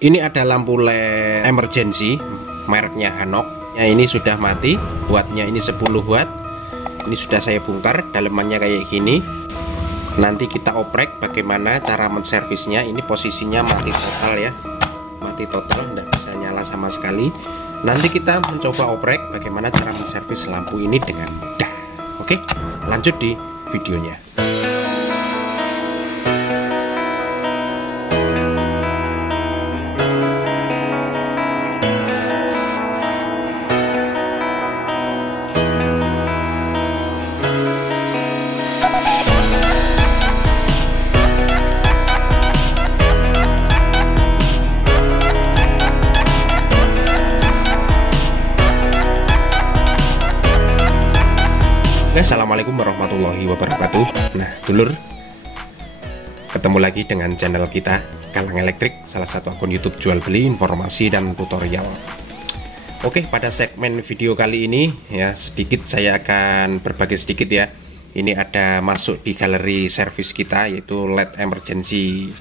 Ini ada lampu LED emergency mereknya Hanok. Ya, ini sudah mati. Wattnya ini 10 watt. Ini sudah saya bongkar, dalemannya kayak gini. Nanti kita oprek bagaimana cara menservisnya. Ini posisinya mati total ya. Mati total, tidak bisa nyala sama sekali. Nanti kita mencoba oprek bagaimana cara menservis lampu ini dengan mudah. Oke, lanjut di videonya. Assalamualaikum warahmatullahi wabarakatuh. Nah, dulur, ketemu lagi dengan channel kita Galang Elektrik, salah satu akun YouTube jual beli, informasi dan tutorial. Oke, pada segmen video kali ini ya, sedikit saya akan berbagi sedikit ya. Ini ada masuk di galeri servis kita, yaitu LED emergency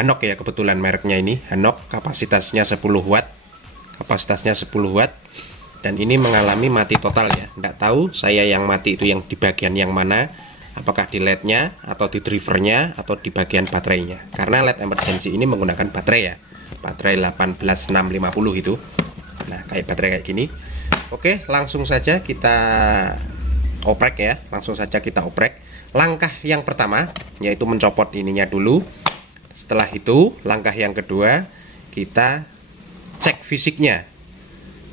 Hanok ya, kebetulan mereknya ini Hanok, kapasitasnya 10 watt. Kapasitasnya 10 watt. Dan ini mengalami mati total ya. Tidak tahu saya yang mati itu yang di bagian yang mana, apakah di LED-nya atau di drivernya atau di bagian baterainya. Karena LED emergency ini menggunakan baterai ya, baterai 18650 itu. Nah, kayak baterai kayak gini. Oke, langsung saja kita oprek ya. Langsung saja kita oprek. Langkah yang pertama yaitu mencopot ininya dulu. Setelah itu langkah yang kedua, kita cek fisiknya.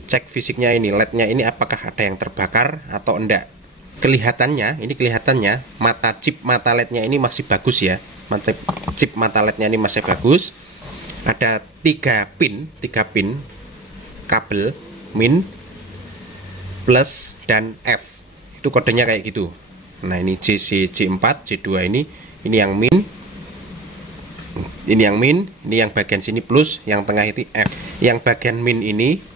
Cek fisiknya ini, LED-nya ini apakah ada yang terbakar atau enggak. Kelihatannya, ini kelihatannya mata chip mata LED-nya ini masih bagus ya. Chip mata LED-nya ini masih bagus. Ada 3 pin kabel min, plus dan F. Itu kodenya kayak gitu. Nah, ini JC, J4, J2 ini yang min. Ini yang min, ini yang bagian sini plus, yang tengah itu F. Yang bagian min ini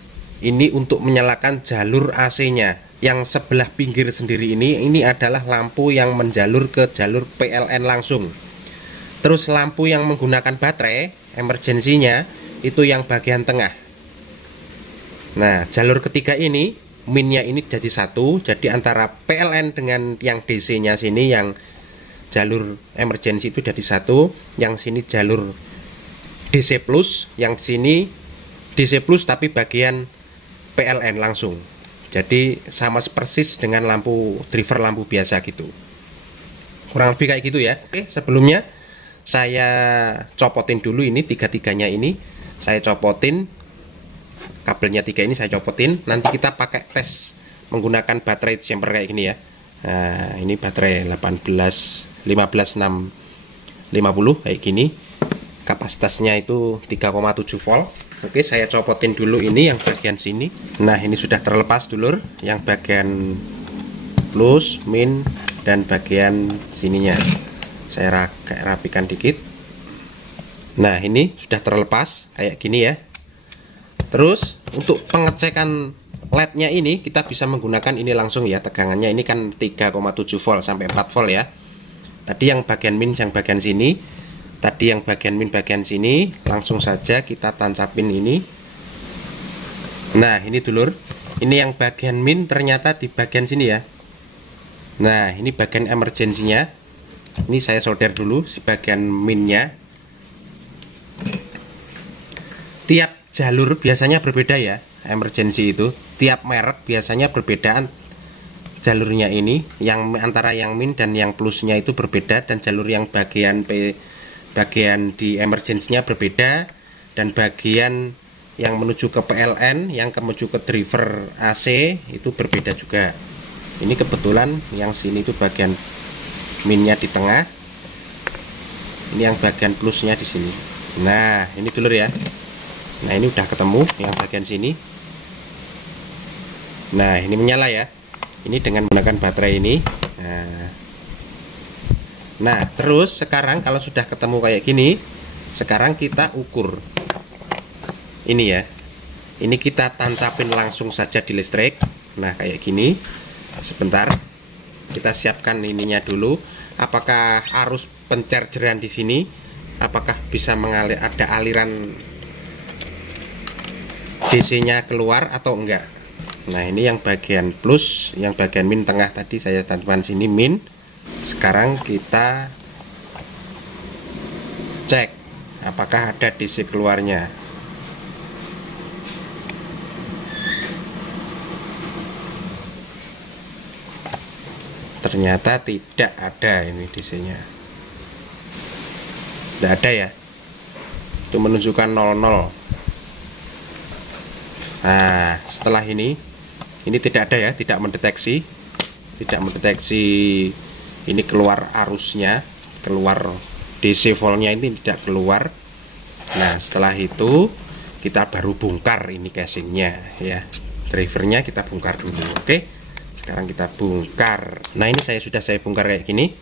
untuk menyalakan jalur AC-nya. Yang sebelah pinggir sendiri ini adalah lampu yang menjalur ke jalur PLN langsung. Terus lampu yang menggunakan baterai emergensinya itu yang bagian tengah. Nah, jalur ketiga ini minnya ini jadi satu, jadi antara PLN dengan yang DC-nya sini, yang jalur emergensi itu jadi satu, yang sini jalur DC plus, yang sini DC plus tapi bagian PLN langsung. Jadi sama persis dengan lampu driver, lampu biasa gitu. Kurang lebih kayak gitu ya. Oke, sebelumnya saya copotin dulu ini tiga-tiganya ini. Saya copotin kabelnya 3 ini, saya copotin. Nanti kita pakai tes menggunakan baterai jumper kayak gini ya. Nah, ini baterai 15650 kayak gini. Kapasitasnya itu 3,7 volt. Oke, saya copotin dulu ini yang bagian sini. Nah, ini sudah terlepas dulur, yang bagian plus, min, dan bagian sininya. Saya rapikan dikit. Nah, ini sudah terlepas kayak gini ya. Terus untuk pengecekan LED-nya ini kita bisa menggunakan ini langsung ya. Tegangannya ini kan 3,7 volt sampai 4 volt ya. Tadi yang bagian min yang bagian sini. Tadi yang bagian min bagian sini, langsung saja kita tancapin ini. Nah, ini dulur, ini yang bagian min ternyata di bagian sini ya. Nah, ini bagian emergensinya. Ini saya solder dulu si bagian minnya. Tiap jalur biasanya berbeda ya, emergensi itu. Tiap merek biasanya berbedaan jalurnya ini. Yang antara yang min dan yang plusnya itu berbeda, dan jalur yang bagian di emergensinya berbeda, dan bagian yang menuju ke PLN, yang menuju ke driver AC itu berbeda juga. Ini kebetulan yang sini itu bagian minnya di tengah, ini yang bagian plusnya di sini. Nah, ini dulur ya. Nah, ini udah ketemu yang bagian sini. Nah, ini menyala ya. Ini dengan menggunakan baterai ini. Nah, terus sekarang kalau sudah ketemu kayak gini, sekarang kita ukur ini ya. Ini kita tancapin langsung saja di listrik. Nah, kayak gini. Sebentar, kita siapkan ininya dulu. Apakah arus pencerjeran di sini, apakah bisa mengalir, ada aliran DC-nya keluar atau enggak. Nah, ini yang bagian plus, yang bagian min tengah tadi saya tanamkan sini min. Sekarang kita cek apakah ada DC keluarnya. Ternyata tidak ada ini DC-nya. Tidak ada ya. Itu menunjukkan 00. Nah, setelah ini tidak ada ya, tidak mendeteksi ini keluar arusnya, keluar DC voltnya ini tidak keluar. Nah, setelah itu kita baru bongkar ini casingnya ya, drivernya kita bongkar dulu. Oke, sekarang kita bongkar. Nah, ini saya bongkar kayak gini.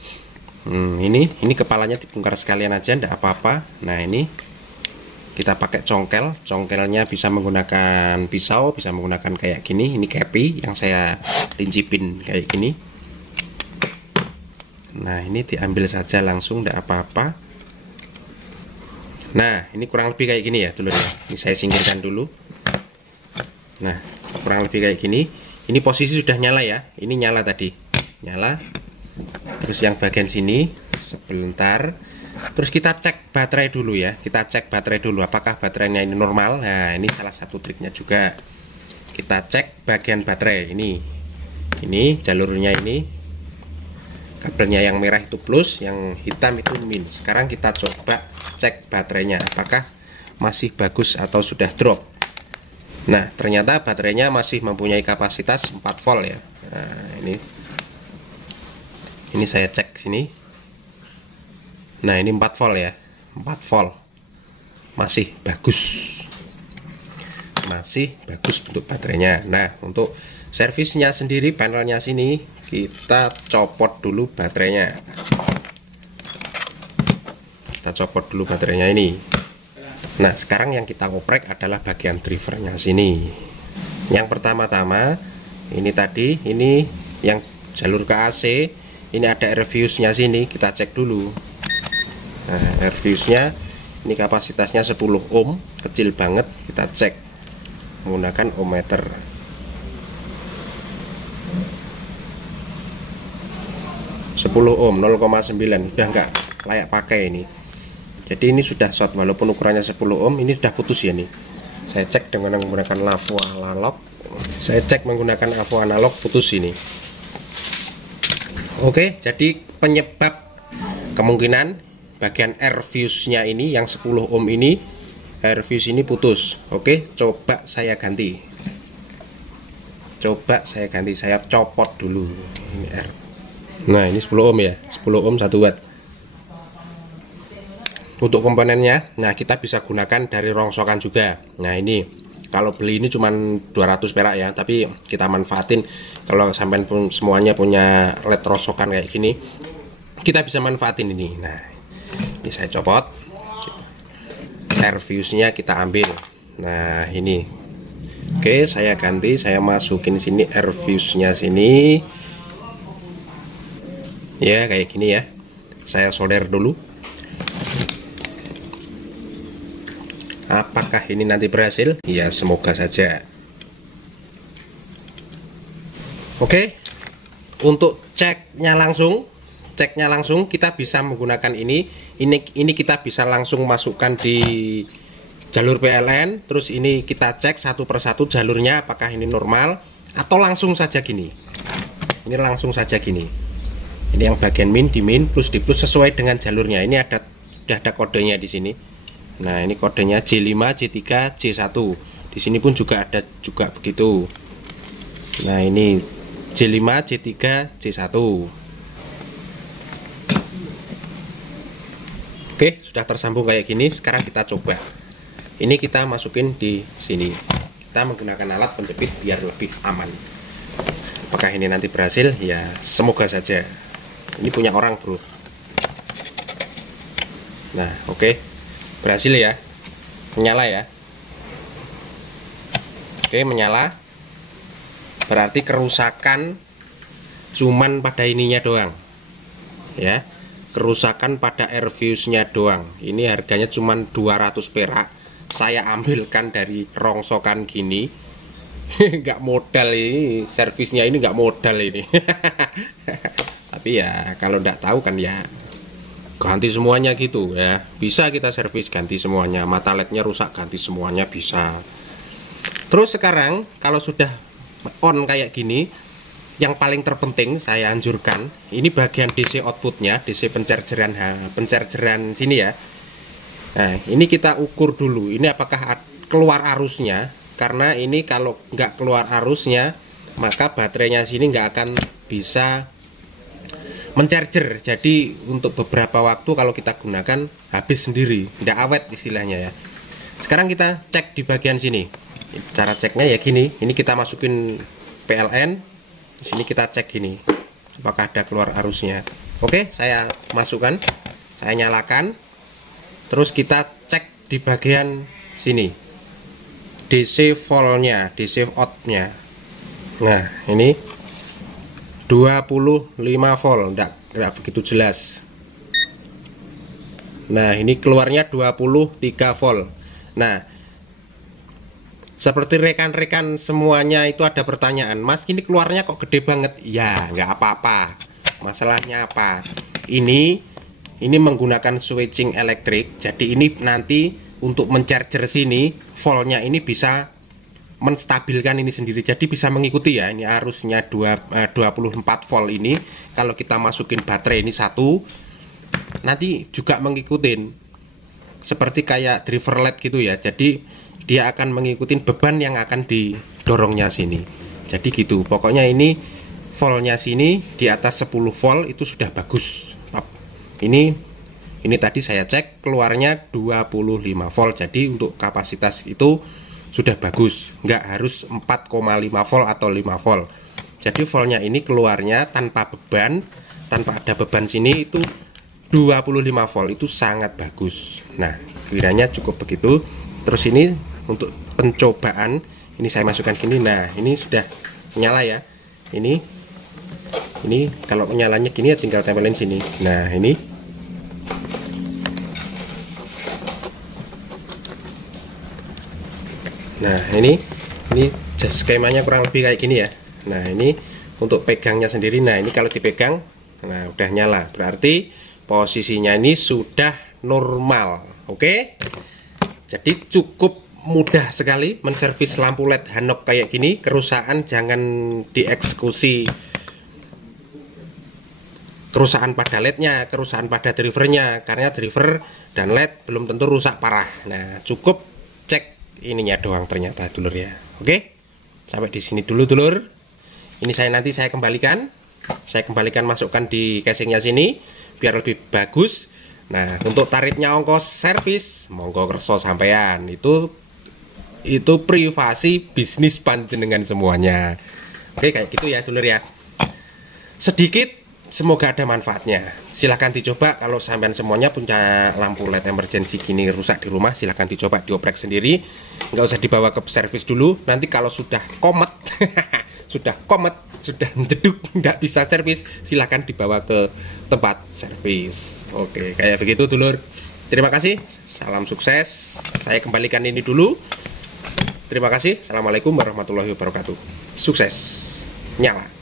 Ini kepalanya dibongkar sekalian aja, ndak apa-apa. Nah, ini kita pakai congkelnya bisa menggunakan pisau, bisa menggunakan kayak gini. Ini kepi yang saya lincipin kayak gini. Nah, ini diambil saja langsung, tidak apa-apa. Nah, ini kurang lebih kayak gini ya dulu ya. Ini saya singkirkan dulu. Nah, kurang lebih kayak gini. Ini posisi sudah nyala ya. Ini nyala tadi, nyala. Terus yang bagian sini sebentar. Terus kita cek baterai dulu ya. Kita cek baterai dulu apakah baterainya ini normal. Nah, ini salah satu triknya juga. Kita cek bagian baterai ini. Ini jalurnya ini. Kabelnya yang merah itu plus, yang hitam itu min. Sekarang kita coba cek baterainya apakah masih bagus atau sudah drop. Nah, ternyata baterainya masih mempunyai kapasitas 4 volt ya. Nah, ini saya cek sini. Nah, ini 4 volt ya, 4 volt masih bagus, untuk baterainya. Nah, untuk servisnya sendiri, panelnya sini kita copot dulu baterainya. Ini. Nah, sekarang yang kita oprek adalah bagian drivernya sini. Yang pertama-tama ini tadi, ini yang jalur ke AC, ini ada air fuse-nya sini, kita cek dulu. Nah, air fuse-nya ini kapasitasnya 10 ohm, kecil banget. Kita cek menggunakan ohmmeter. Ohm 0,9 sudah enggak layak pakai ini. Jadi ini sudah short walaupun ukurannya 10 ohm, ini sudah putus ya nih. Saya cek dengan menggunakan lavo analog. Putus ini. Oke, jadi penyebab kemungkinan bagian air fuse-nya ini yang 10 ohm ini, air fuse ini putus. Oke, coba saya ganti. Saya copot dulu ini air. Nah, ini 10 ohm ya, 10 ohm 1 watt. Untuk komponennya, nah kita bisa gunakan dari rongsokan juga. Nah, ini kalau beli ini cuma 200 perak ya, tapi kita manfaatin kalau sampai semuanya punya led rongsokan kayak gini, kita bisa manfaatin ini. Nah, ini saya copot, air fuse-nya kita ambil. Nah, ini oke, saya ganti, saya masukin sini air fuse-nya sini ya, kayak gini ya. Saya solder dulu. Apakah ini nanti berhasil? Ya, semoga saja. Oke, untuk ceknya langsung kita bisa menggunakan ini kita bisa langsung masukkan di jalur PLN. Terus ini kita cek satu persatu jalurnya apakah ini normal atau langsung saja gini. Ini langsung saja gini. Ini yang bagian min, di min, plus di plus sesuai dengan jalurnya. Ini sudah ada kodenya di sini. Nah, ini kodenya J5, J3, J1. Di sini pun juga ada juga begitu. Nah, ini J5, J3, J1. Oke, sudah tersambung kayak gini. Sekarang kita coba. Ini kita masukin di sini. Kita menggunakan alat penjepit biar lebih aman. Apakah ini nanti berhasil? Ya, semoga saja. Ini punya orang, bro. Nah, oke. Berhasil ya, menyala ya. Oke, menyala. Berarti kerusakan cuman pada ininya doang ya, kerusakan pada air fuse nya doang. Ini harganya cuman 200 perak, saya ambilkan dari rongsokan gini. Nggak modal ini, servisnya ini nggak modal ini. Tapi ya kalau nggak tahu kan ya ganti semuanya gitu ya. Bisa kita servis ganti semuanya, mata LED-nya rusak ganti semuanya bisa. Terus sekarang kalau sudah on kayak gini, yang paling terpenting saya anjurkan, ini bagian DC outputnya, DC pencargeran sini ya. Nah, ini kita ukur dulu, ini apakah keluar arusnya, karena ini kalau nggak keluar arusnya, maka baterainya sini nggak akan bisa mencarger. Jadi untuk beberapa waktu kalau kita gunakan habis sendiri, nggak awet istilahnya ya. Sekarang kita cek di bagian sini. Cara ceknya ya gini, ini kita masukin PLN, di sini kita cek gini, apakah ada keluar arusnya. Oke, saya masukkan, saya nyalakan. Terus kita cek di bagian sini DC voltnya, DC outnya. Nah ini 25 volt, enggak begitu jelas. Nah ini keluarnya 23 volt. Nah seperti rekan-rekan semuanya itu ada pertanyaan, Mas ini keluarnya kok gede banget. Ya nggak apa-apa. Masalahnya apa? Ini menggunakan switching elektrik, jadi ini nanti untuk mencarger sini voltnya ini bisa menstabilkan ini sendiri, jadi bisa mengikuti ya. Ini arusnya 24 volt ini, kalau kita masukin baterai ini satu, nanti juga mengikuti seperti kayak driver LED gitu ya. Jadi dia akan mengikuti beban yang akan didorongnya sini. Jadi gitu, pokoknya ini voltnya sini di atas 10 volt itu sudah bagus. Ini tadi saya cek keluarnya 25 volt, jadi untuk kapasitas itu sudah bagus, nggak harus 4,5 volt atau 5 volt. Jadi voltnya ini keluarnya tanpa beban, tanpa ada beban sini itu 25 volt, itu sangat bagus. Nah kiranya cukup begitu. Terus ini untuk pencobaan, ini saya masukkan gini. Nah ini sudah nyala ya. Ini kalau nyalanya gini ya tinggal tempelin sini. Nah ini skemanya kurang lebih kayak gini ya. Nah ini untuk pegangnya sendiri. Nah ini kalau dipegang, nah udah nyala, berarti posisinya ini sudah normal. Oke, jadi cukup mudah sekali menservis lampu LED Hanok kayak gini. Kerusakan jangan dieksekusi kerusakan pada LED-nya, kerusakan pada drivernya, karena driver dan LED belum tentu rusak parah. Nah cukup cek ininya doang ternyata dulur ya. Oke, sampai di sini dulu dulur. Ini nanti saya kembalikan, masukkan di casingnya sini biar lebih bagus. Nah untuk tarifnya ongkos servis monggo kerso sampean, itu privasi bisnis panjenengan semuanya. Oke kayak gitu ya dulur ya. Sedikit, semoga ada manfaatnya. Silahkan dicoba kalau sampean semuanya punya lampu LED emergency gini rusak di rumah, silahkan dicoba dioprek sendiri. Nggak usah dibawa ke servis dulu. Nanti kalau sudah komet, sudah jeduk, nggak bisa servis, silahkan dibawa ke tempat servis. Oke, kayak begitu dulur. Terima kasih, salam sukses. Saya kembalikan ini dulu. Terima kasih. Assalamualaikum warahmatullahi wabarakatuh. Sukses. Nyala.